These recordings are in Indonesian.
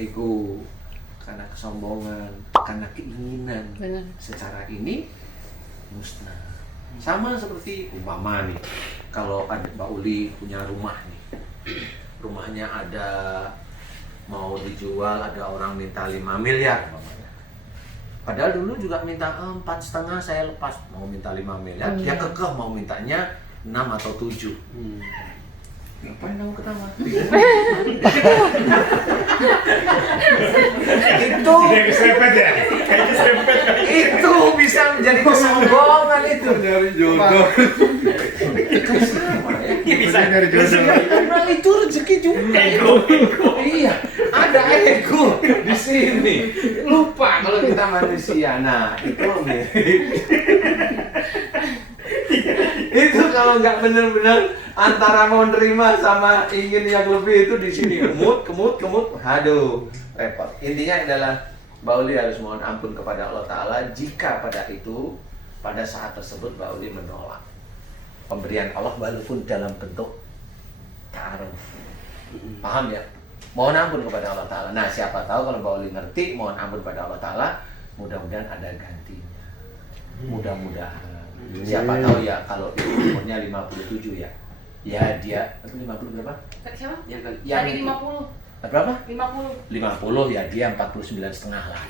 ego, karena kesombongan, karena keinginan. Benar. Secara ini musnah. Sama seperti umpama nih, kalau ada Mbak Uli punya rumah nih, rumahnya ada mau dijual, ada orang minta 5 miliar umpamanya. Padahal dulu juga minta 4,5, saya lepas mau minta 5 miliar, dia kekeh mau mintanya 6 atau 7. Ngapain kamu ketawa? Itu bisa menjadi kesombongan itu. Nyari jodoh. Itu sama ya. Bisa nyari jodoh. Karena itu rezeki juga itu. Iya, ada ego di sini. Lupa kalau kita manusia. Nah, itu mirip. Itu kalau nggak benar-benar antara mau nerima sama ingin yang lebih itu di sini kemut, aduh repot. Intinya adalah Mbak Uli harus mohon ampun kepada Allah Ta'ala jika pada saat tersebut Mbak Uli menolak pemberian Allah walaupun dalam bentuk ta'aruf. Paham ya? Mohon ampun kepada Allah Ta'ala. Nah, siapa tahu kalau Mbak Uli ngerti mohon ampun kepada Allah Ta'ala, mudah-mudahan ada gantinya. Mudah-mudahan. Siapa tahu ya kalau umurnya 57 ya. Ya dia 50 berapa? Siapa? Yang Tadi 50. berapa? 50. 50 ya dia 49,5 lah.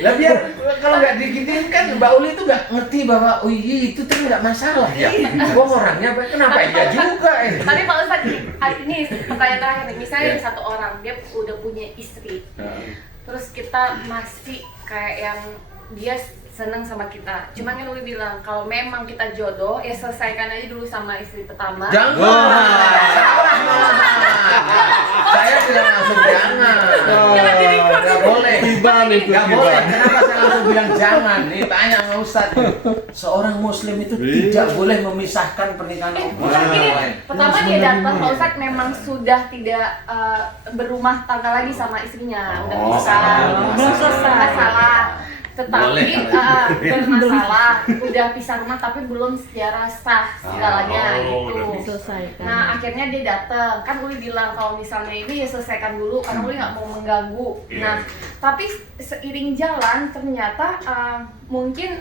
Lah biar kalau nggak digituin kan Mbak Uli itu nggak ngerti bahwa oh iya itu tuh nggak masalah ya. Gua orangnya kenapa iya juga Tapi Pak Ustadz, ini pertanyaan terakhir nih. Misalnya ada satu orang dia udah punya istri, terus kita masih kayak yang dia seneng sama kita. Cuman kan Uli bilang kalau memang kita jodoh ya selesaikan aja dulu sama istri pertama. Jangan. Saya bilang langsung jangan. Jangan di-record. Nggak boleh. Itu Nggak boleh. Kenapa saya langsung bilang jangan? Nih tanya sama Ustadz. Seorang Muslim itu tidak boleh memisahkan pernikahan Bukan gini, pertama dia datang Pak Ustadz memang sudah tidak berumah tangga lagi sama istrinya, udah bisa, belum selesai masalah. Tetapi bermasalah, udah pisah rumah tapi belum secara sah segalanya gitu. Diselesaikan. Nah akhirnya dia datang, kan Uli bilang kalau misalnya ini ya selesaikan dulu karena Uli nggak mau mengganggu. Nah tapi seiring jalan ternyata mungkin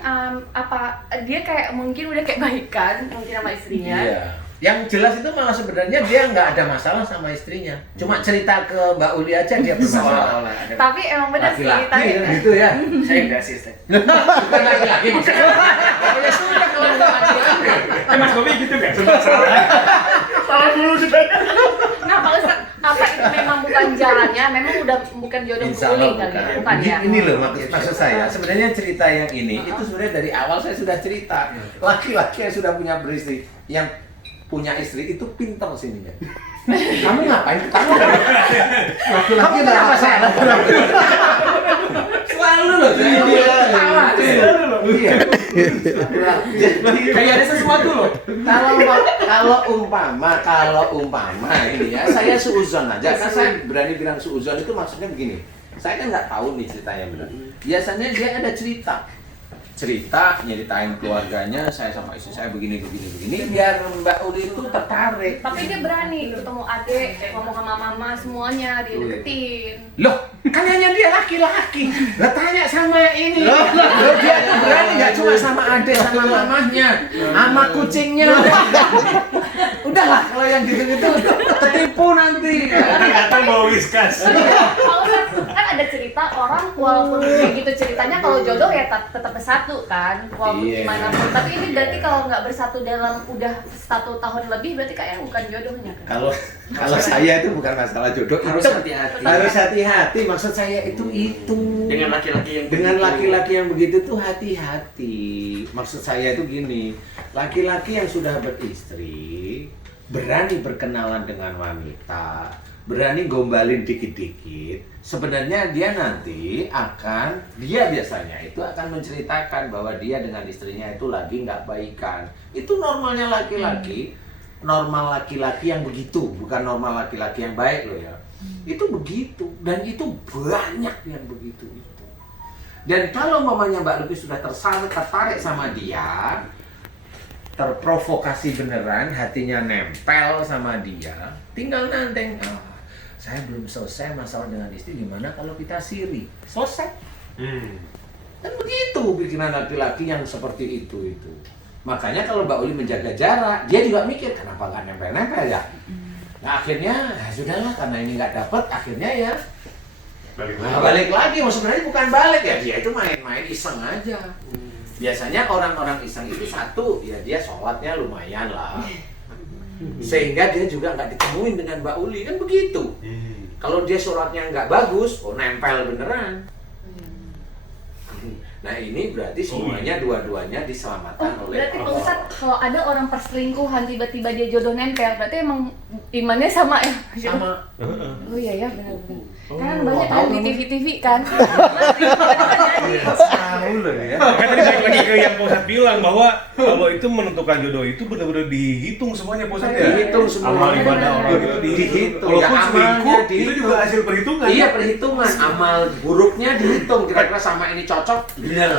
dia kayak mungkin udah kayak baikan mungkin sama istrinya. Iya. Yang jelas itu malah sebenarnya dia nggak ada masalah sama istrinya. Cuma cerita ke Mbak Uli aja dia bermasalah. Tapi emang benar sih, Laki-laki tapi gitu ya. Saya enggak sih, Ustaz. Bukan laki-laki maksudnya. Ya sudah kalau nggak laki-laki. Mas Bobi gitu nggak? Sempat salah. Salah dulu sudah. nah Pak Ustadz, apa itu memang bukan jalannya, memang udah bukan jodoh Insya Uli Allah kali ya? bukan. Bukan ya? Ini loh maksud saya. Sebenarnya cerita yang ini itu sebenarnya dari awal saya sudah cerita. Laki-laki yang sudah punya beristri, yang punya istri itu pintar sininya. Kamu ngapain ketawa? Laki-laki kenapa salah? Selalu loh. Ketawa. Iya. Kayak ada sesuatu loh. Kalau umpama ini ya, saya suuzon aja. Karena saya berani bilang suuzon itu maksudnya begini. Saya kan nggak tahu nih ceritanya benar. Biasanya dia ada cerita nyeritain keluarganya, saya sama istri saya begini biar Mbak Uli itu tertarik. Tapi dia berani ketemu adik, ngomong sama mama semuanya dia deketin. Loh, kan hanya dia laki-laki. Lah tanya sama ini. Loh, dia tuh berani nggak cuma sama adik sama mamahnya, sama kucingnya. Udahlah kalau yang gitu-gitu ketipu nanti. Nggak tahu mau whiskas. Kalau kan ada cerita orang walaupun kayak gitu ceritanya kalau jodoh ya tetap bersatu kan, walaupun Iya. gimana pun. Tapi ini berarti kalau nggak bersatu dalam udah 1 tahun lebih berarti kayaknya bukan jodohnya kan? Kalau saya itu bukan masalah jodoh, Harus itu hati-hati. harus hati-hati. Maksud saya itu Dengan laki-laki yang dengan begitu. laki-laki yang begitu tuh hati-hati. Maksud saya itu gini, laki-laki yang sudah beristri berani berkenalan dengan wanita, berani gombalin dikit-dikit, sebenarnya dia nanti dia biasanya itu akan menceritakan bahwa dia dengan istrinya itu lagi nggak baikan. Itu normalnya laki-laki, normal laki-laki yang begitu, bukan normal laki-laki yang baik loh ya. Itu begitu, dan itu banyak yang begitu itu. Dan kalau mamanya Mbak Luki sudah tertarik sama dia, terprovokasi beneran, hatinya nempel sama dia, tinggal nanteng. Saya belum selesai masalah dengan istri, gimana kalau kita siri? Selesai. Kan begitu bikinan laki-laki yang seperti itu. Makanya kalau Mbak Uli menjaga jarak, dia juga mikir kenapa nggak nempel-nempel ya. Nah akhirnya ya sudahlah, karena ini nggak dapet, akhirnya ya balik lagi. Mau sebenarnya bukan balik ya, dia itu main-main iseng aja. Biasanya orang-orang iseng itu satu, ya dia sholatnya lumayan lah. Sehingga dia juga nggak ditemuin dengan Mbak Uli, kan begitu. Kalau dia sholatnya nggak bagus, nempel beneran. Nah ini berarti semuanya dua-duanya diselamatkan oleh berarti Pak Ustadz, kalau ada orang perselingkuhan tiba-tiba dia jodoh nempel, berarti emang imannya sama ya? sama. Oh iya ya, benar-benar. Kan banyak kan di TV-TV kan. Tahu loh ya. Makanya tadi balik lagi ke yang Pak Ustadz bilang bahwa kalau itu menentukan jodoh itu benar-benar dihitung semuanya Pak Ustadz ya. Dihitung semua. Amal ibadah orang itu dihitung. Walaupun Ya, selingkuh amalnya itu juga hasil perhitungan. Iya, perhitungan. Amal buruknya dihitung, kira-kira sama ini cocok. Benar.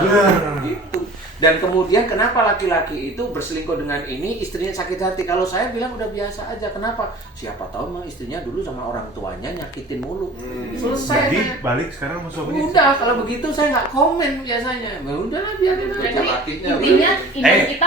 Gitu. Dan kemudian kenapa laki-laki itu berselingkuh dengan ini, istrinya sakit hati? Kalau saya bilang udah biasa aja. Kenapa? Siapa tahu memang istrinya dulu sama orang tuanya nyakitin mulu. Selesai. Jadi Nah. balik sekarang sama suaminya. Udah, kalau begitu saya nggak komen biasanya. Ya udahlah, biarin aja. Berarti intinya iman kita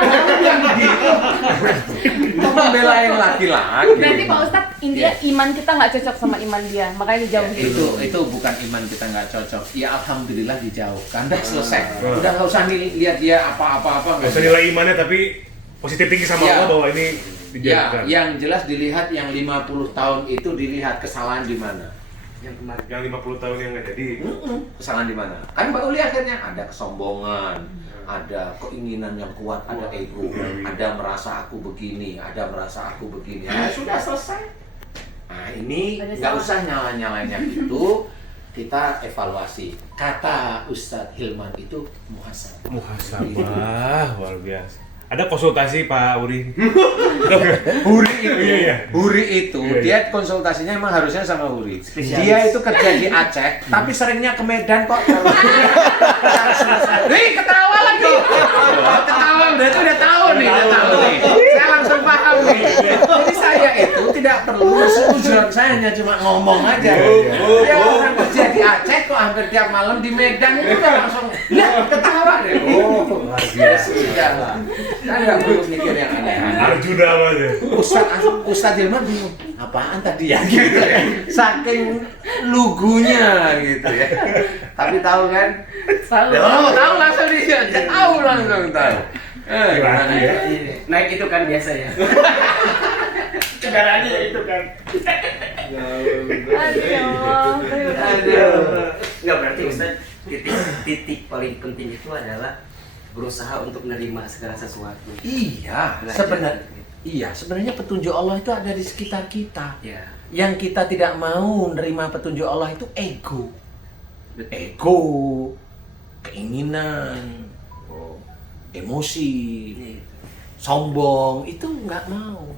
Kita membelain laki-laki. berarti Pak Ustadz, intinya iman kita nggak cocok sama iman dia, makanya dijauhin. Itu bukan iman kita nggak cocok. Ya alhamdulillah dijauhkan. Udah selesai. Udah nggak usah lihat dia apa-apa. Nggak usah nilai imannya tapi positif tinggi sama Ya. Allah bahwa ini Ya, dijadikan. yang jelas dilihat yang 50 tahun itu dilihat kesalahan di mana. Yang 50 tahun yang nggak jadi. Kesalahan di mana? Kan Mbak Uli akhirnya ada kesombongan, ada keinginan yang kuat, ada ego, ada merasa aku begini, ada merasa aku begini. Nah, sudah selesai. Nah, ini nggak usah nyala-nyalanya itu. Kita evaluasi. Kata Ustadz Hilman itu muhasabah. Muhasabah luar biasa. Ada konsultasi Pak Uri. Huri itu, Iya. Huri itu, Iya. dia konsultasinya emang harusnya sama Huri. Dia itu kerja di Aceh, tapi seringnya ke Medan kok. Ketawa lagi. Ketawa, berarti udah tahu nih, Saya langsung paham nih. Jadi saya itu tidak perlu seujuan, saya hanya cuma ngomong aja. Dia orang kerja di Aceh kok hampir tiap malam di Medan itu udah langsung, ketawa deh. Luar biasa. Saya nggak perlu mikir yang aneh-aneh. Arjuna aja. Ustadz Hilman bingung, apaan tadi ya gitu ya. Saking lugunya gitu ya. Tapi tahu kan? Tahu langsung dia. Tahu langsung tahu. Gimana ya? Naik itu kan biasa ya. Kendaraannya itu kan. Aduh. Enggak berarti Ustaz, titik paling penting itu adalah berusaha untuk menerima segala sesuatu. Iya, Belajar. sebenarnya petunjuk Allah itu ada di sekitar kita. Ya. Yang kita tidak mau menerima petunjuk Allah itu ego. Betul. Ego, keinginan, emosi, sombong, itu nggak mau.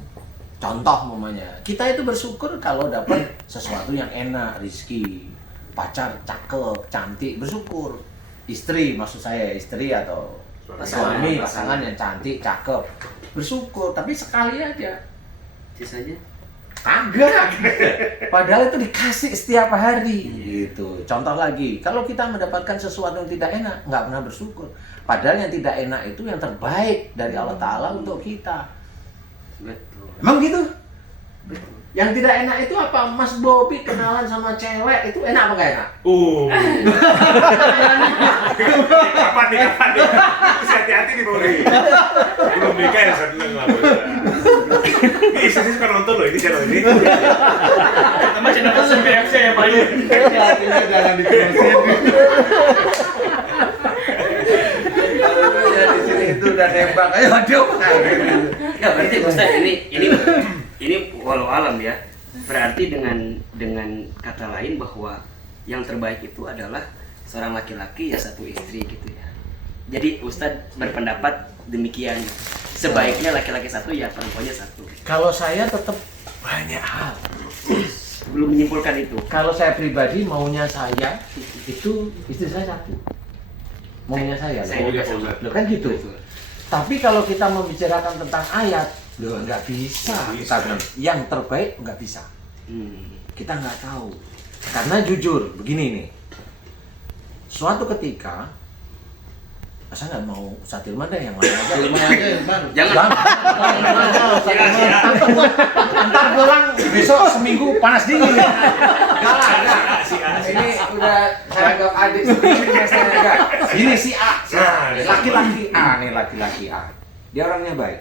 Contoh mamanya, kita itu bersyukur kalau dapat sesuatu yang enak, rezeki, pacar cakep, cantik, bersyukur. Istri, maksud saya istri atau suami, pasangan yang cantik, cakep, bersyukur. Tapi sekali aja, Sisanya kagak. Padahal itu dikasih setiap hari gitu. Contoh lagi, kalau kita mendapatkan sesuatu yang tidak enak, nggak pernah bersyukur. Padahal yang tidak enak itu yang terbaik dari Allah Ta'ala untuk kita. betul. Emang gitu? Betul. Yang tidak enak itu apa? Mas Bobi kenalan sama cewek, itu enak apa nggak enak? Kapan nih? Hati-hati nih Pak Uri. Belum nikah ya seneng lah Pak Ustaz. Ini istri suka nonton loh ini channel ini. Sama channel pesan BFC ya Pak Yu. Hatinya jangan dikerusin. Ya di sini itu udah nembak, ayo aduh. Ya berarti Ustaz ini walau alam ya. Berarti dengan kata lain bahwa yang terbaik itu adalah seorang laki-laki ya satu istri gitu ya. Jadi Ustadz berpendapat demikian. Sebaiknya laki-laki satu ya perempuannya satu. Kalau saya tetap banyak hal. Belum menyimpulkan itu. Kalau saya pribadi maunya saya itu istri saya satu. Maunya saya. Saya loh. juga sama. Loh kan gitu. Betul. Tapi kalau kita membicarakan tentang ayat, loh nggak bisa. Kita bilang yang terbaik nggak bisa. Kita nggak tahu. Karena jujur, begini nih. Suatu ketika, masa nggak mau Ustadz Hilman deh yang lain aja. Hilman aja, Hilman. Jangan. Ntar pulang besok seminggu panas dingin. Enggak. Ini udah saya anggap adik sendiri saya enggak. Ini si A. Laki-laki A nih, laki-laki A. Dia orangnya baik.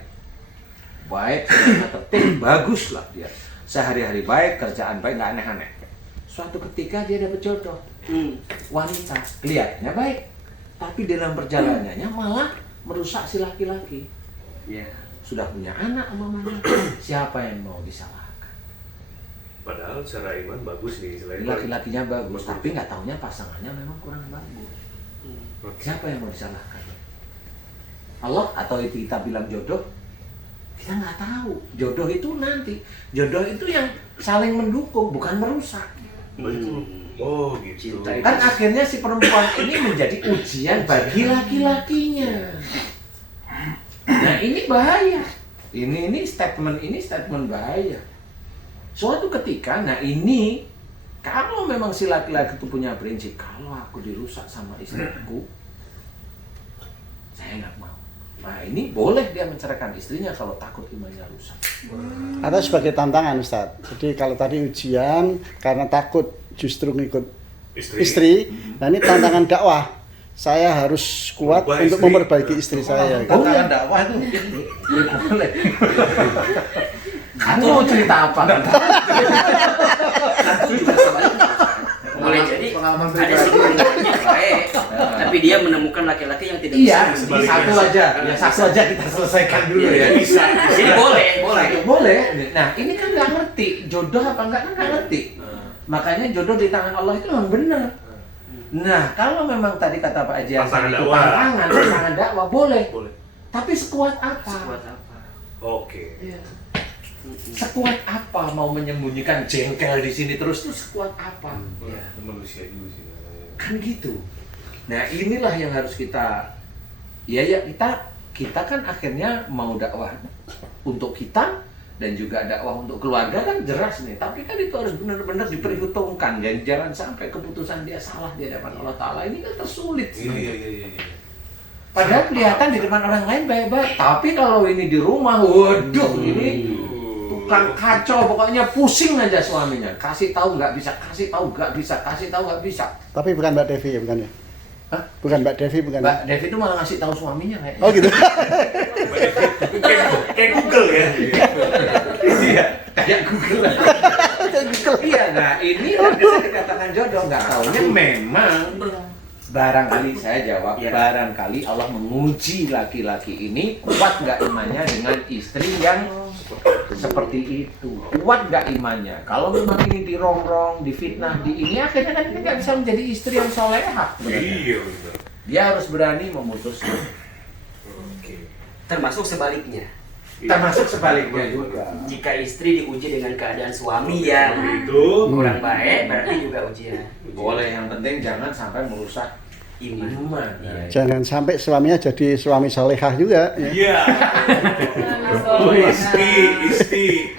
Baik, semuanya tertib, bagus lah dia. Sehari-hari baik, kerjaan baik, nggak aneh-aneh. Suatu ketika dia dapat jodoh. Wanita, kelihatannya baik. Tapi dalam perjalanannya malah merusak si laki-laki. Ya. Sudah punya anak mamanya. Siapa yang mau disalahkan? Padahal secara iman bagus nih selain Laki-lakinya bagus, tapi nggak taunya pasangannya memang kurang bagus. Siapa yang mau disalahkan? Allah atau itu kita bilang jodoh? Kita nggak tahu. Jodoh itu nanti. Jodoh itu yang saling mendukung, bukan merusak. Oh gitu. Cinta itu. Kan akhirnya si perempuan ini menjadi ujian bagi laki-lakinya. Nah ini bahaya. Ini statement bahaya. Suatu ketika, nah ini kalau memang si laki-laki itu punya prinsip, kalau aku dirusak sama istriku, saya nggak mau. Nah ini boleh dia menceraikan istrinya kalau takut imannya rusak. Atau sebagai tantangan Ustaz. Jadi kalau tadi ujian karena takut justru ngikut istri. Nah ini tantangan dakwah. Saya harus kuat Ubah untuk istri. memperbaiki istri saya. Tantangan dakwah itu. Boleh. Kamu mau cerita apa? Atau juga sebaliknya. Boleh jadi Pengalaman ada pribadi. si wanitanya baik, tapi dia menemukan laki-laki yang tidak Iya, bisa. satu aja. Ya satu aja kita selesaikan dulu ya. Bisa. Jadi boleh. Boleh. Nah, ini kan nggak ngerti jodoh apa enggak kan nggak ngerti. Makanya jodoh di tangan Allah itu memang benar. Nah, kalau memang tadi kata Pak Haji Hasan itu tantangan dakwah boleh. Boleh. Tapi sekuat apa? Sekuat apa? Oke. Sekuat apa mau menyembunyikan jengkel di sini terus tuh sekuat apa? Ya, manusia juga sih. Kan gitu. Nah, inilah yang harus kita kita kan akhirnya mau dakwah untuk kita dan juga dakwah untuk keluarga kan jelas nih. Tapi kan itu harus benar-benar diperhitungkan dan jangan sampai keputusan dia salah di hadapan Allah Ta'ala. Ini kan tersulit sebenarnya. Iya. Padahal kelihatan di depan orang lain baik-baik. Tapi kalau ini di rumah, waduh ini tukang kacau. Pokoknya pusing aja suaminya. Kasih tahu nggak bisa, kasih tahu nggak bisa, kasih tahu nggak bisa. Tapi bukan Mbak Devi ya, bukan ya? Hah? Bukan Mbak Devi, bukan. Mbak Devi itu malah ngasih tahu suaminya kayaknya. Oh gitu. Kayak Google ya. Iya, kayak Google. Iya, nah ini yang bisa dikatakan jodoh. Nggak taunya memang barangkali saya jawab, Ya. barangkali Allah menguji laki-laki ini kuat nggak imannya dengan istri yang seperti itu. Kuat nggak imannya? Kalau memang ini dirongrong, difitnah, di ini akhirnya kan ini nggak bisa menjadi istri yang solehah. Iya benar. Dia harus berani memutuskan. Oke. Termasuk sebaliknya. Termasuk sebaliknya juga. Jika istri diuji dengan keadaan suami yang Itu kurang baik, berarti juga ujian. Boleh, yang penting jangan sampai merusak Iman. iman. Iya. Jangan sampai suaminya jadi suami salehah juga. Ya. iya. Isti.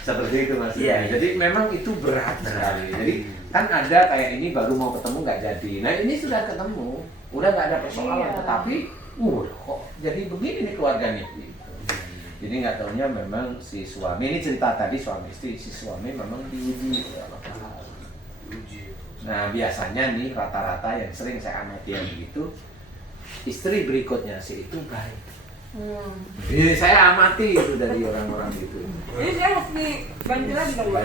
Seperti itu Mas. Iya. Jadi memang itu berat sekali. Jadi kan ada kayak ini baru mau ketemu nggak jadi. Nah ini sudah ketemu, udah nggak ada persoalan. Iya. Tetapi, kok jadi begini nih keluarganya. Gitu. Jadi nggak taunya memang si suami ini cerita tadi suami istri, si suami memang diuji oleh Allah Ta'ala. Nah biasanya nih rata-rata yang sering saya amati yang begitu, istri berikutnya si itu baik. Jadi saya amati itu dari orang-orang gitu. Jadi saya harus diganti lagi dong Mbak.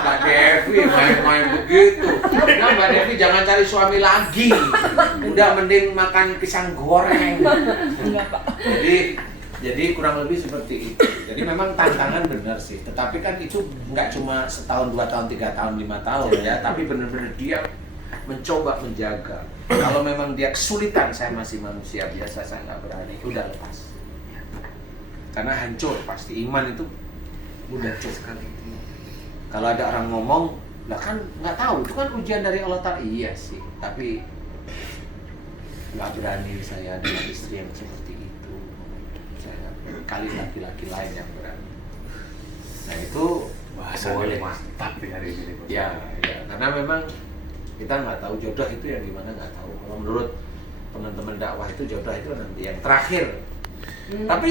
Mbak Devi main-main begitu. Nah Mbak Devi jangan cari suami lagi. Udah mending makan pisang goreng. Enggak Pak. Jadi kurang lebih seperti itu. Jadi memang tantangan benar sih. Tetapi kan itu nggak cuma setahun, 2 tahun, 3 tahun, 5 tahun ya. Tapi benar-benar dia mencoba menjaga. Kalau memang dia kesulitan, saya masih manusia biasa, saya nggak berani. Udah lepas. Karena hancur pasti. Iman itu mudah sekali. Kalau ada orang ngomong, lah kan nggak tahu. Itu kan ujian dari Allah Ta'ala. Iya sih. Tapi nggak berani saya dengan istri yang seperti itu. Saya nggak berani. Kali laki-laki lain yang berani. Nah itu boleh mantap nih hari ini. ya karena memang kita nggak tahu jodoh itu yang gimana, nggak tahu. Kalau menurut teman-teman dakwah itu jodoh itu nanti yang terakhir. Tapi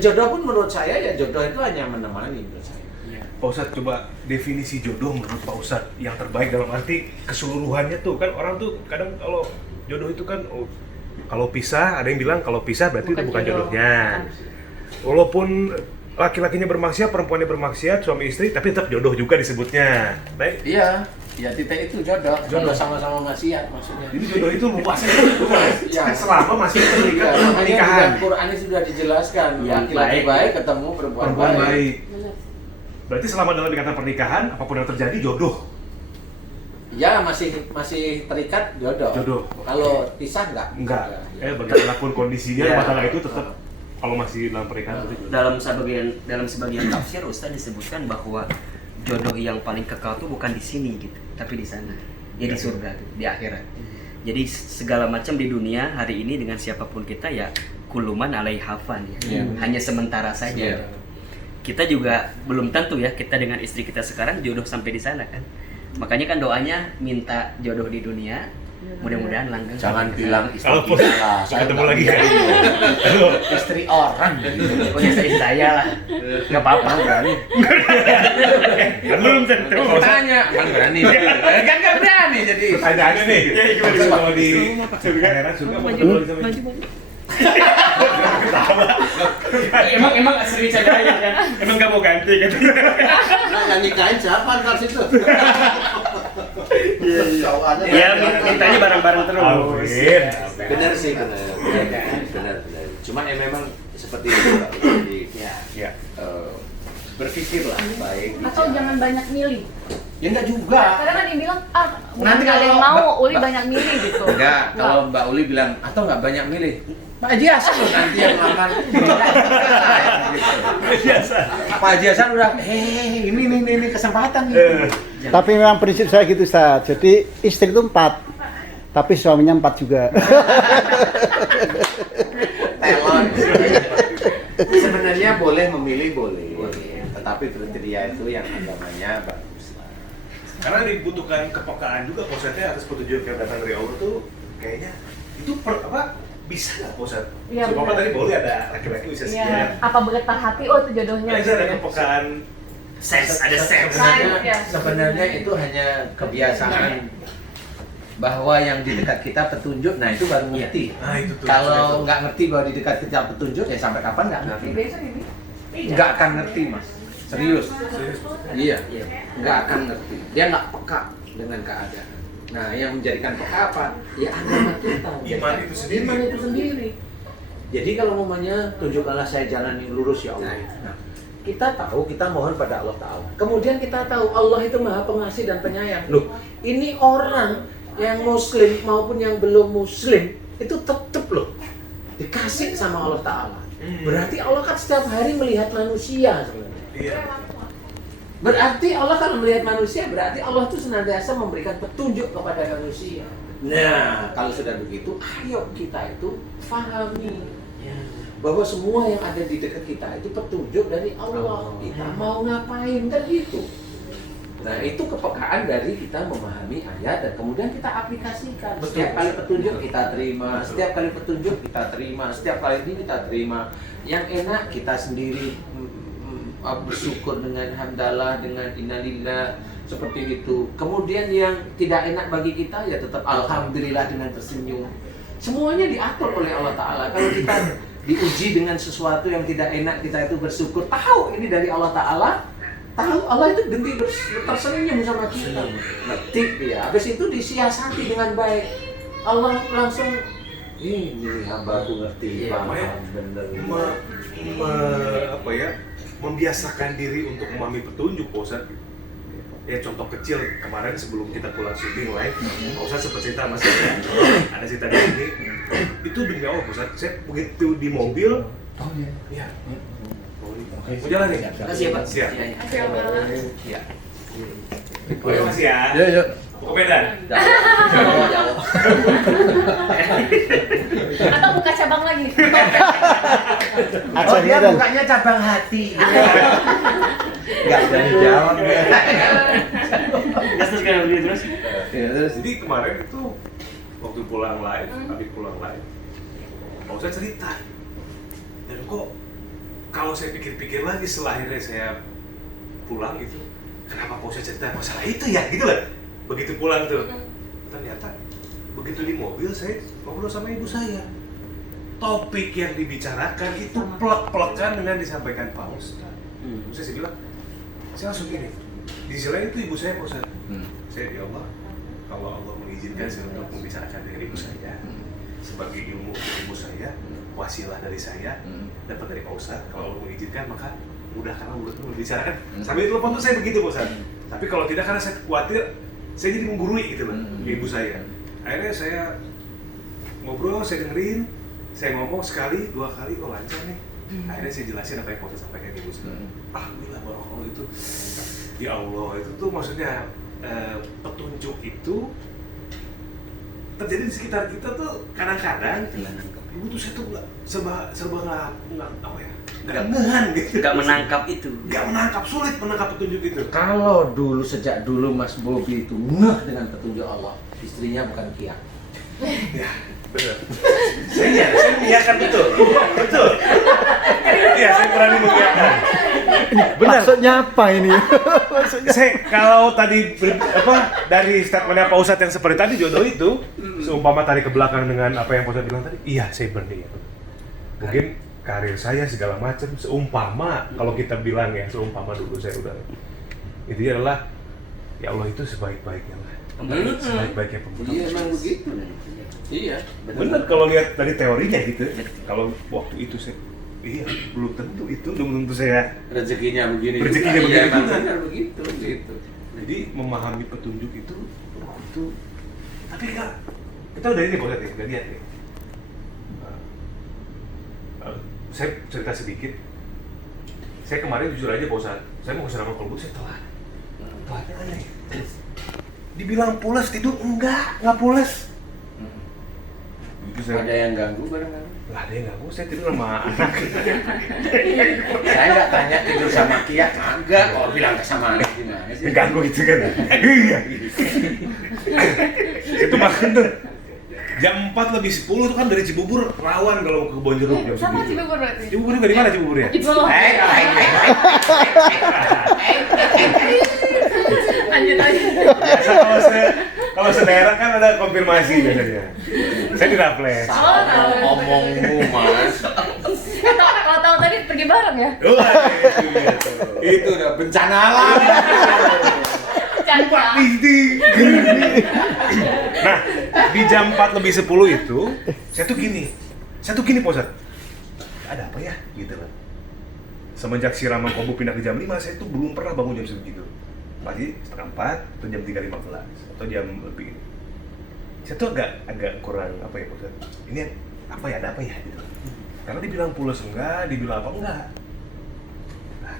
jodoh pun menurut saya ya jodoh itu hanya menemani menurut saya. Pak Ustadz, coba definisi jodoh menurut Pak Ustadz yang terbaik dalam arti keseluruhannya tuh kan orang tuh kadang kalau jodoh itu kan kalau pisah, ada yang bilang kalau pisah berarti itu bukan jodohnya. Walaupun laki-lakinya bermaksiat, perempuannya bermaksiat, suami istri, tapi tetap jodoh juga disebutnya. Baik. Iya, ya titik itu jodoh sama-sama maksiat maksudnya. Jadi jodoh itu luasnya luas. Ya. Selama masih terikat Makanya dalam di pernikahan. dalam Quran ini sudah dijelaskan, laki-laki baik ketemu perempuan baik. Berarti selama dalam ikatan pernikahan, apapun yang terjadi jodoh. Ya masih terikat jodoh. Jodoh. Kalau pisah enggak? Enggak. Ya. Bagaimanapun kondisinya Ya. masalah itu tetap kalau masih dalam pernikahan itu jodoh. Dalam sebagian tafsir Ustaz disebutkan bahwa jodoh yang paling kekal tuh bukan di sini gitu, tapi di sana. Ya di surga tuh, di akhirat. Jadi segala macam di dunia hari ini dengan siapapun kita ya kuluman alaiha fan ya. Hanya sementara saja. Kita juga belum tentu ya kita dengan istri kita sekarang jodoh sampai di sana kan. Makanya kan doanya minta jodoh di dunia, mudah-mudahan langgeng. Jangan bilang istri Kalau kita lah, ketemu lagi kan. istri orang. Oh istri saya lah, nggak apa-apa berani. Kan belum tentu. Tanya, kan berani. Kan nggak berani jadi. Pertanyaannya nih, gimana kalau di akhirat surga mau ketemu lagi sama istri? Ketawa. Emang sering saya kan. Emang gak mau ganti kan? Nah, yang nikahin siapa ntar situ? Ya mintanya bareng-bareng terus. Amin. Benar sih, benar. Cuman ya memang seperti itu Pak. Jadi Ya. berpikirlah baik. Atau jangan banyak milih. Ya enggak juga. Kadang kan dibilang bukan Nanti nggak ada yang kalau mau, Uli Mbak- banyak milih gitu. Enggak, kalau Mbak Uli bilang atau nggak banyak milih, Pak Haji Hasan loh nanti yang lamar. Biasa. Pak Haji Hasan udah, ini kesempatan nih. Tapi memang prinsip saya gitu Ustaz. Jadi istri itu 4, tapi suaminya 4 juga. Telon. Sebenarnya boleh memilih boleh, tetapi kriteria itu yang agamanya bagus lah. Karena dibutuhkan kepekaan juga Posatnya atas petunjuk yang datang dari Allah tuh kayaknya itu bisa nggak Posat? Iya, Bapak benar. tadi boleh ada laki-laki bisa sekian. Iya, apa bergetar hati? Oh itu jodohnya. Bisa ada kepekaan. Ada seks. Sebenarnya itu hanya kebiasaan bahwa yang di dekat kita petunjuk, nah itu baru ngerti. Nah itu tuh. Kalau nggak ngerti bahwa di dekat kita petunjuk, ya sampai kapan nggak ngerti. Nggak akan ngerti mas, serius. Iya, nggak akan ngerti. Dia nggak peka dengan keadaan. Nah, yang menjadikan peka apa? Ya agama kita. Iman itu sendiri. Iman itu sendiri. Jadi kalau umpamanya tunjukkanlah saya jalan yang lurus ya Allah. Nah, kita tahu, kita mohon pada Allah Ta'ala. Kemudian kita tahu Allah itu maha pengasih dan penyayang. Loh, ini orang yang muslim maupun yang belum muslim itu tetap loh dikasih sama Allah Ta'ala. Berarti Allah kan setiap hari melihat manusia sebenarnya. Iya. Berarti Allah kalau melihat manusia, berarti Allah itu senantiasa memberikan petunjuk kepada manusia. Nah, kalau sudah begitu, ayo kita itu fahami bahwa semua yang ada di dekat kita itu petunjuk dari Allah. Kita mau ngapain kan gitu. Nah, itu kepekaan dari kita memahami ayat dan kemudian kita aplikasikan. Setiap kali petunjuk kita terima, setiap kali petunjuk kita terima, setiap kali ini kita terima. Yang enak kita sendiri bersyukur dengan hamdalah, dengan innalillah, seperti itu. Kemudian yang tidak enak bagi kita ya tetap alhamdulillah dengan tersenyum. Semuanya diatur oleh Allah Ta'ala. Kalau kita diuji dengan sesuatu yang tidak enak, kita itu bersyukur, tahu ini dari Allah Ta'ala, tahu Allah itu genti tersenyum sama kita, ngetik ya. Habis itu disiasati dengan baik, Allah langsung ini hambaku ngerti, paham bener. Membiasakan diri untuk memahami petunjuk Pak Ustadz. Ya contoh kecil kemarin sebelum kita pulang syuting live, Pak Ustadz sempat cerita sama saya, ada cerita di sini. Itu demi Allah Pak Ustadz, saya begitu di mobil. Oh Iya. Mau jalan nih? Makasih ya Pak. Siap. Ya. Oke, makasih ya. Yuk. Mau ke Medan? Jauh. cabang lagi. Oh dia bukanya cabang hati. Nggak berani jawab. Terus kan terus. Ya, terus Jadi kemarin itu waktu pulang live, habis pulang live, mau saya cerita. Dan kok kalau saya pikir-pikir lagi setelah akhirnya saya pulang gitu, kenapa mau saya cerita masalah itu ya gitu lah. Begitu pulang tuh, ternyata begitu di mobil saya ngobrol sama ibu saya. Topik yang dibicarakan itu plek-plekan dengan disampaikan Pak Ustadz. Saya bilang, saya langsung gini. Di sisi lain itu ibu saya Pak Ustadz. Saya ya Allah, kalau Allah mengizinkan saya untuk membicarakan dengan ibu saya sebagai ilmu untuk ibu saya, wasilah dari saya dapat dari Pak Ustadz. Kalau Allah mengizinkan maka mudahkan Allah untuk membicarakan. Sampai telepon tuh saya begitu Pak Ustadz. Tapi kalau tidak karena saya khawatir saya jadi menggurui gitu loh ibu saya. Akhirnya saya ngobrol, saya dengerin, saya ngomong sekali, 2 kali, oh lancar nih. Akhirnya saya jelasin apa yang mau saya sampaikan ke ibu saya. Alhamdulillah barakallah itu. Ya Allah, itu tuh maksudnya petunjuk itu terjadi di sekitar kita tuh kadang-kadang. Ibu tuh saya tuh nggak serba nggak apa ya, nggak ngehan gitu. Nggak menangkap itu. Nggak menangkap, sulit menangkap petunjuk itu. kalau dulu sejak dulu Mas Bobi itu ngeh dengan petunjuk Allah, istrinya bukan kiak. Ya, benar. Saya mengiyakan betul. Iya, saya berani mengiyakan. Benar. Maksudnya apa ini? Maksudnya Saya kalau tadi dari statementnya Pak Ustadz yang seperti tadi jodoh itu, seumpama tarik ke belakang dengan apa yang Pak Ustadz bilang tadi, iya saya berniat. Mungkin karir saya segala macam seumpama kalau kita bilang ya seumpama dulu saya udah. Intinya adalah ya Allah itu sebaik-baiknya lah. Sebaik-baiknya pembuka. Iya emang begitu. Iya. Benar kalau lihat dari teorinya gitu. Kalau waktu itu saya belum tentu saya Rezekinya begini. Rezekinya juga. begini Iya, emang juga. benar begitu gitu. Jadi memahami petunjuk itu tapi enggak, kita udah ini Pak Ustadz ya, udah lihat nih. Saya cerita sedikit. Saya kemarin jujur aja Pak Ustadz, saya mau ke Seramang Kolbu, saya telatnya aneh. Dibilang pulas tidur, enggak pulas. Begitu Ada yang ganggu barangkali. Lah ada yang ganggu, saya tidur sama anak. Saya nggak tanya tidur sama kiak, enggak. Kalau bilang sama anak gimana sih? Ganggu gitu kan? Iya. Itu makan tuh. Jam 4:10 itu kan dari Cibubur rawan kalau mau ke Kebonjeruk jam Sama segitu. Cibubur berarti. Cibubur juga di mana Cibuburnya? Di bawah. Lanjut aja. Biasa kalau sedaerah kan ada konfirmasi biasanya. Saya di Raples. Salah ngomongmu Mas. Kalau tahu tadi pergi bareng ya. Wah, itu dia tuh. Itu udah bencana alam. Canda. Nah, di jam 4:10 itu, saya tuh gini Pak Ustadz. Ada apa ya? Gitu loh. Semenjak Siraman Kolbu pindah ke jam 5, saya tuh belum pernah bangun jam segitu. Pasti 3:30 atau jam 3:15 atau jam lebih. Saya tuh agak kurang apa ya Pak Ustadz. Ini apa ya, ada apa ya gitu. Karena dibilang pulas enggak, dibilang apa enggak. Nah,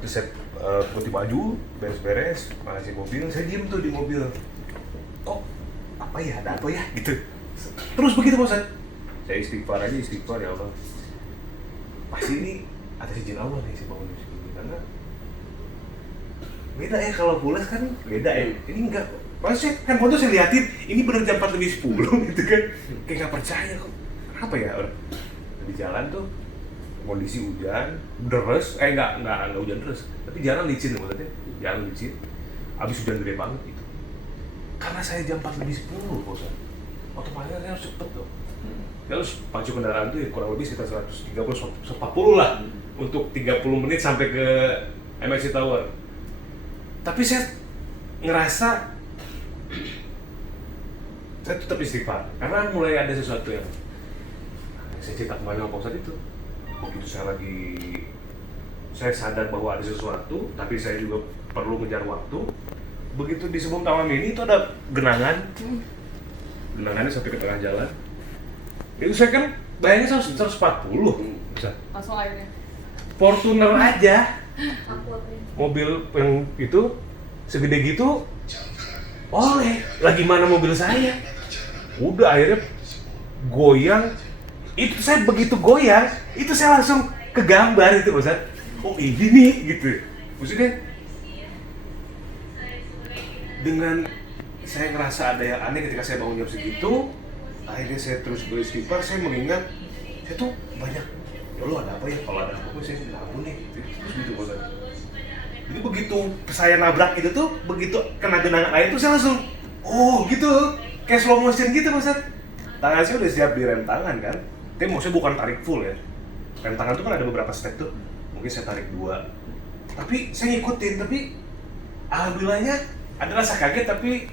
terus saya ganti baju, beres-beres, manasin mobil, saya diem tuh di mobil. Kok apa ya, ada apa ya gitu. Terus begitu Pak Ustadz. Saya istighfar ya Allah. Pasti ini atas izin Allah nih saya bangun di sini. Karena beda ya kalau pulas kan beda ya. Ini enggak. Pas saya handphone tuh saya liatin, ini bener jam 4:10 gitu kan. Kayak nggak percaya kok. Kenapa ya? Di jalan tuh kondisi hujan, deres, enggak hujan deres, tapi jalan licin maksudnya, jalan licin. Abis hujan gede banget gitu. Karena saya jam 4:10 Bosan. Otomatis saya harus cepet dong. Saya harus pacu kendaraan tuh ya kurang lebih sekitar 130-140 lah untuk 30 menit sampai ke MRC Tower. Tapi saya ngerasa saya tetap istighfar karena mulai ada sesuatu yang saya cerita kembali sama Pak Ustadz itu. Begitu saya sadar bahwa ada sesuatu, tapi saya juga perlu ngejar waktu. Begitu di sebelum Taman Mini itu ada genangannya sampai ke tengah jalan. Itu saya kan bayangnya 140 bisa. Langsung airnya. Fortuner aja, mobil yang itu segede gitu, oleh lagi mana mobil saya? Udah akhirnya goyang itu saya begitu goyang, itu saya langsung kegambar itu Ustaz. Oh ini nih gitu. Maksudnya dengan saya ngerasa ada yang aneh ketika saya bangun jam segitu, akhirnya saya terus beristighfar, saya mengingat saya tuh banyak, ya Allah ada apa ya, kalau ada apa saya minta ampun nih, terus gitu Ustaz. Jadi begitu saya nabrak itu tuh, begitu kena genangan air tuh saya langsung, oh gitu, kayak slow motion gitu Ustaz. Tangan saya udah siap direm tangan kan, tapi maksudnya bukan tarik full ya. Rem tangan tuh kan ada beberapa step tuh, mungkin saya tarik 2. Tapi saya ngikutin, tapi alhamdulillahnya ada rasa kaget tapi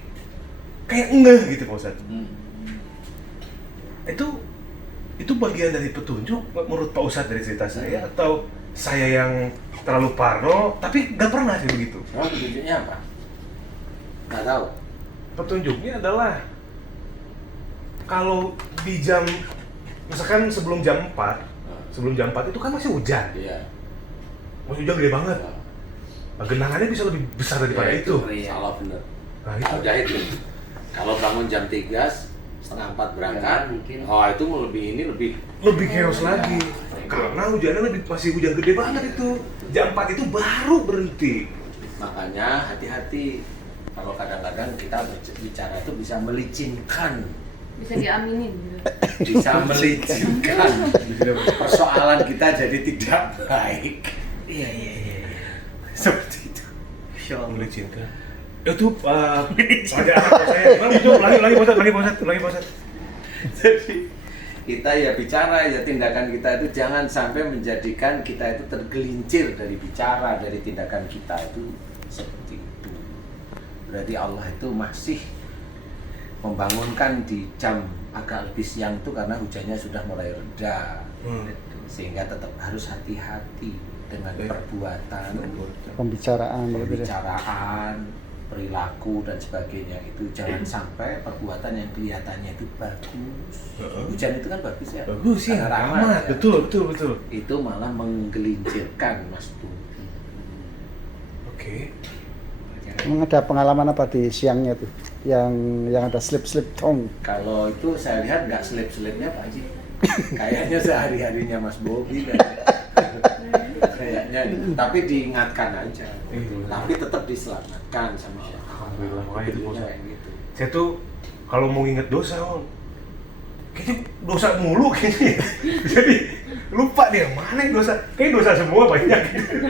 kayak ngeh gitu Pak Ustadz. Itu bagian dari petunjuk menurut Pak Ustadz dari cerita saya, atau saya yang terlalu parno, tapi gak pernah sih begitu. Oh, petunjuknya apa? Nggak tahu. Petunjuknya adalah kalau di jam, misalkan sebelum jam 4 itu kan masih hujan. Iya. Masih hujan gede banget. Nah, genangannya bisa lebih besar daripada itu. Salah bener. Nah, itu. Udah itu. Kalau bangun jam 3:30 berangkat, mungkin. oh itu mau Lebih chaos lagi. Karena hujannya masih hujan gede banget itu. Jam 4 itu baru berhenti. Makanya hati-hati. Kalau kadang-kadang kita bicara itu bisa melicinkan. Bisa diaminin gitu. Bisa melicinkan. Persoalan kita jadi tidak baik. Iya. Seperti itu. Melicinkan. Itu ada anak saya. Lagi Pak Ustadz. Jadi kita ya bicara, ya tindakan kita itu jangan sampai menjadikan kita itu tergelincir dari bicara, dari tindakan kita itu seperti itu. Berarti Allah itu masih membangunkan di jam agak lebih siang itu karena hujannya sudah mulai reda. Sehingga tetap harus hati-hati dengan perbuatan, Pembicaraan, perilaku dan sebagainya itu. Jangan sampai perbuatan yang kelihatannya itu bagus. Hujan itu kan bagus ya. Bagus ya, karena rahmat. ya. Betul. Itu malah menggelincirkan Mas Tuti. Oke. Emang ada pengalaman apa di siangnya tuh? Yang ada slip tong. Kalau itu saya lihat nggak slip-slipnya Pak Haji. Kayaknya sehari-harinya Mas Bobi kan. Kayaknya, tapi diingatkan aja. Tapi tetap diselamatkan sama Allah. Alhamdulillah, makanya itu Pak Ustadz. Gitu. Saya tuh kalau mau inget dosa, kayaknya dosa mulu kayaknya. Jadi lupa dia mana yang dosa. Kayaknya dosa semua banyak.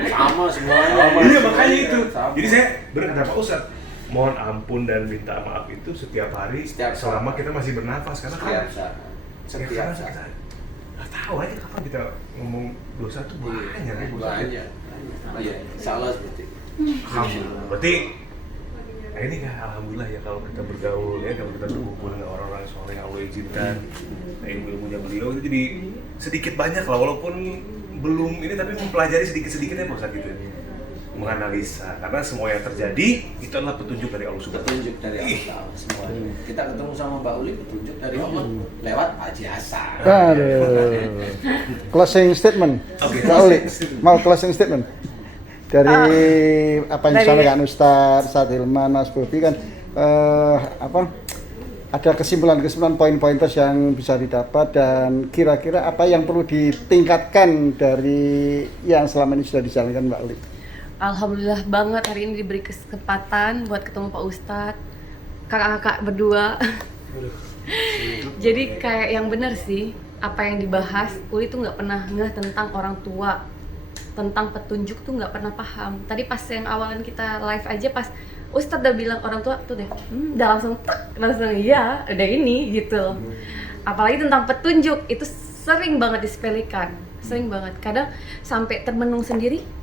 Sama semuanya. Iya makanya itu. Sama. Jadi saya berkata Pak Ustadz, mohon ampun dan minta maaf itu setiap hari, selama kita masih bernafas, karena Setiap kan saat. setiap saat kita nggak tahu aja kapan kita ngomong dosa tuh banyak ya. Banyak. Iya, salah seperti itu. Alhamdulillah. Berarti ini kan alhamdulillah ya kalau kita bergaul ya, kalau kita berkumpul dengan orang-orang soleh yang Allah izinkan, ilmu-ilmunya beliau itu jadi sedikit banyak lah, walaupun belum ini tapi mempelajari sedikit-sedikitnya Pak Ustadz gitu. Menganalisa, karena semua yang terjadi itu adalah petunjuk dari Allah Subhanahu. Petunjuk dari Allah semua. Kita ketemu sama Mbak Uli, petunjuk dari Allah lewat Pak Haji Hasan. Aduh. Closing statement. Oke. Mbak Uli, mau closing statement dari apa yang disampaikan Ustadz Hilman, Mas Bobi kan ada kesimpulan-kesimpulan poin-pointers yang bisa didapat, dan kira-kira apa yang perlu ditingkatkan dari yang selama ini sudah dijalankan Mbak Uli? Alhamdulillah banget hari ini diberi kesempatan buat ketemu Pak Ustadz, kakak-kakak berdua. Jadi kayak yang benar sih apa yang dibahas. Uli tuh nggak pernah ngeh tentang orang tua, tentang petunjuk tuh nggak pernah paham. Tadi pas yang awalan kita live aja, pas Ustadz udah bilang orang tua tuh deh, udah langsung iya udah ini gitu. Apalagi tentang petunjuk itu sering banget disepelekan, sering banget. Kadang sampai termenung sendiri.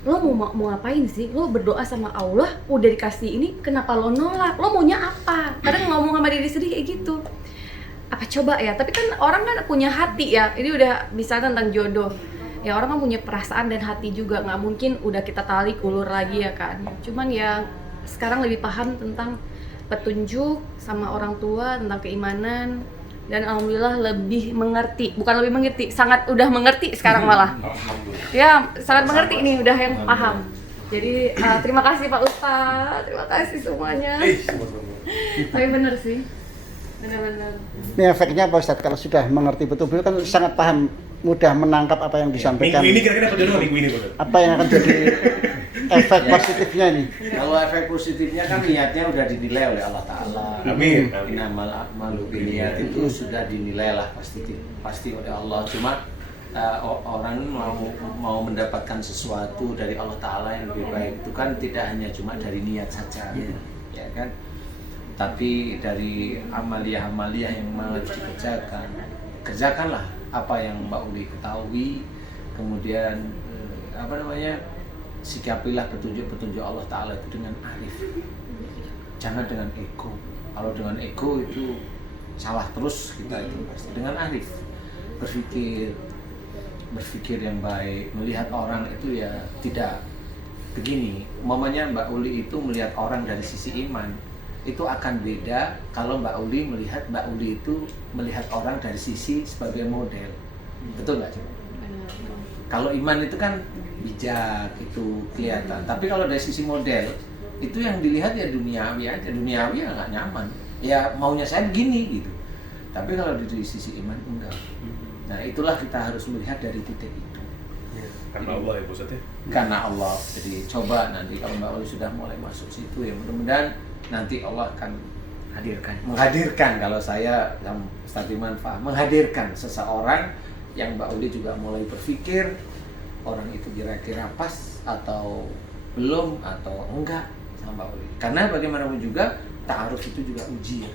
Lo mau ngapain sih? Lo berdoa sama Allah, udah dikasih ini, kenapa lo nolak? Lo maunya apa? Kadang ngomong sama diri sendiri kayak gitu. Apa coba ya? Tapi kan orang kan punya hati ya. Ini udah bisa tentang jodoh. Ya orang kan punya perasaan dan hati juga. Nggak mungkin udah kita tarik ulur lagi ya kan. Cuman ya sekarang lebih paham tentang petunjuk sama orang tua, tentang keimanan. Dan alhamdulillah lebih mengerti, bukan lebih mengerti, sangat udah mengerti sekarang malah. Ya, sangat mengerti ini, udah yang paham. Jadi terima kasih Pak Ustadz, terima kasih semuanya. Tapi bener sih, Benar-benar. Ini efeknya Pak Ustadz, kalau sudah mengerti betul-betul kan sangat paham, mudah menangkap apa yang disampaikan. Minggu ini kira-kira apa jodoh minggu ini, Pak? Apa yang akan jadi efek positifnya ini? Kalau efek positifnya kan niatnya udah dinilai oleh Allah Ta'ala. Amin. Innamal a'malu binniyat itu sudah dinilai lah pasti oleh Allah. Cuma orang mau mendapatkan sesuatu dari Allah Ta'ala yang lebih baik itu kan tidak hanya cuma dari niat saja, ya kan? Tapi dari amaliyah-amaliyah yang harus dikerjakan. Kerjakanlah apa yang Mbak Uli ketahui, kemudian sikapilah petunjuk-petunjuk Allah Ta'ala itu dengan arif, jangan dengan ego. Kalau dengan ego itu salah terus kita itu pasti. Dengan arif, berpikir yang baik, melihat orang itu ya tidak begini. Umpamanya Mbak Uli itu melihat orang dari sisi iman, itu akan beda kalau Mbak Uli itu melihat orang dari sisi sebagai model. Betul nggak sih? Kalau iman itu kan bijak, itu kelihatan. Tapi kalau dari sisi model, itu yang dilihat ya duniawi aja. Duniawi ya nggak nyaman. Ya maunya saya begini gitu. Tapi kalau dari sisi iman enggak. Nah itulah kita harus melihat dari titik itu. Karena Allah ya Ustaz ya? Karena Allah. Jadi coba nanti kalau Mbak Uli sudah mulai masuk situ ya mudah-mudahan nanti Allah akan menghadirkan kalau saya yang Ustaz Iman paham, menghadirkan seseorang yang Mbak Uli juga mulai berpikir orang itu kira-kira pas atau belum atau enggak sama Mbak Uli. Karena bagaimanapun juga ta'aruf itu juga ujian.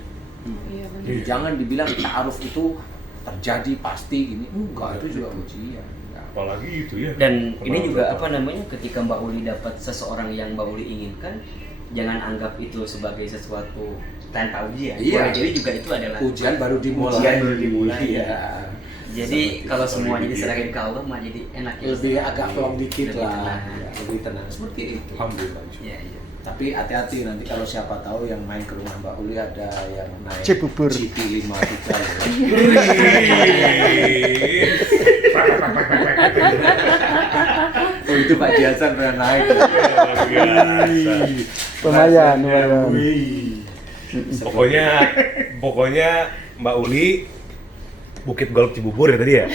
Jadi jangan dibilang ta'aruf itu terjadi pasti gini, enggak, itu juga ujian. Apalagi itu ya. Dan ini juga ketika Mbak Uli dapat seseorang yang Mbak Uli inginkan, jangan anggap itu sebagai sesuatu tanpa ujian. Iya. Jadi juga itu adalah ujian baru dimulai. Ujian baru dimulai. Iya. Jadi kalau semuanya diserahin ke Allah mah jadi enak ya. Lebih agak plong dikit Lebih lah. tenang. Ya, lebih tenang seperti itu. Alhamdulillah. Iya, iya. Tapi hati-hati nanti kalau siapa tahu yang main ke rumah Mbak Uli ada yang naik Cibubur. GT 5 juta. Oh itu Pak Jason pernah naik. Lumayan. Pokoknya Mbak Uli Bukit Golf Cibubur ya tadi ya?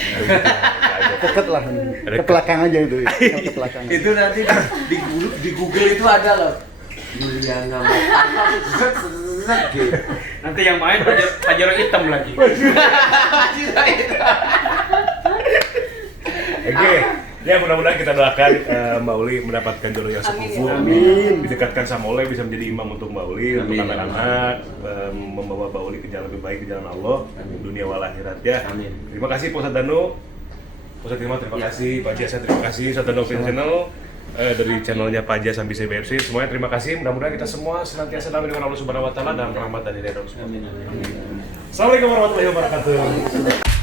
Deket lah, ke belakang aja itu. Ke belakang. Itu nanti di Google itu ada loh. Juliana gitu. Nanti yang main Pajero hitam lagi. Oke, ya mudah-mudahan kita doakan Mbak Uli mendapatkan jodoh yang sekufu. Amin. Didekatkan sama Allah, bisa menjadi imam untuk Mbak Uli, untuk Amin. anak-anak, membawa Mbak Uli ke jalan lebih baik, ke jalan Allah, dunia wal akhirat ya. Amin. Terima kasih Pak Ustadz Danu, Ustadz Irma terima kasih, Pak Jasa terima kasih, Ustadz Danu Official Channel dari channelnya Pak Jasa Sambil BFC, semuanya terima kasih. Mudah-mudahan kita semua senantiasa dalam lindungan Allah Subhanahu Wa Taala dan rahmat dan hidayah Allah. Amin. Assalamualaikum warahmatullahi wabarakatuh.